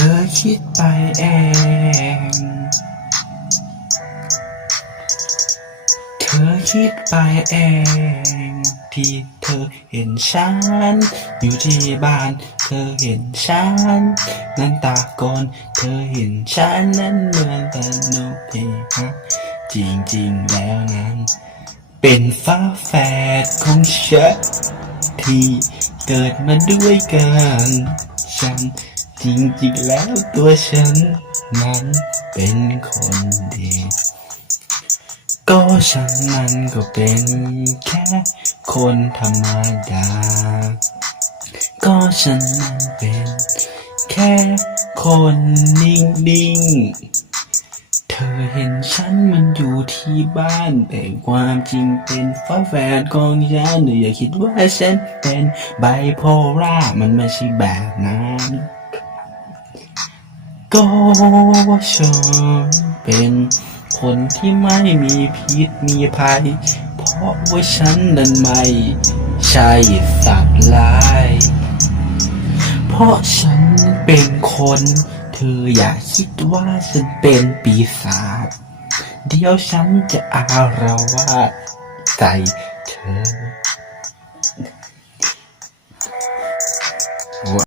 ธอคิดไปเอง เธอคิดไปเอง ที่เธอเห็นฉัน อยู่ที่บ้าน เธอเห็นฉัน นั้นตาโกนเธอเห็นฉันนั้นเหมือนสนุกเฮฮะจริงๆแล้วนั้น เป็นฟ้าแฝดของฉันที่เกิดมาด้วยกันฉัน จริงๆแล้วตัวฉันนั้นเป็นคนดี ก็ฉันนั้นก็เป็นแค่คนธรรมดา ก็ฉันนั้นเป็นแค่คนนิ่งๆ เธอเห็นฉันมันอยู่ที่บ้าน แต่ความจริงเป็นฟ้าแฝดของฉันอย่าคิดว่าฉันเป็นไบโพล่ามันไม่ใช่แบบนั้น ก็ฉันเป็นคนที่ไม่มีพิษมีภัย เพราะว่าฉันนั้นไม่ใช่สัตว์ร้าย เพราะฉันเป็นคน เธออย่าคิดว่าฉันเป็นปีศาจ เดี๋ยวฉันจะอารวาสใส่เธอ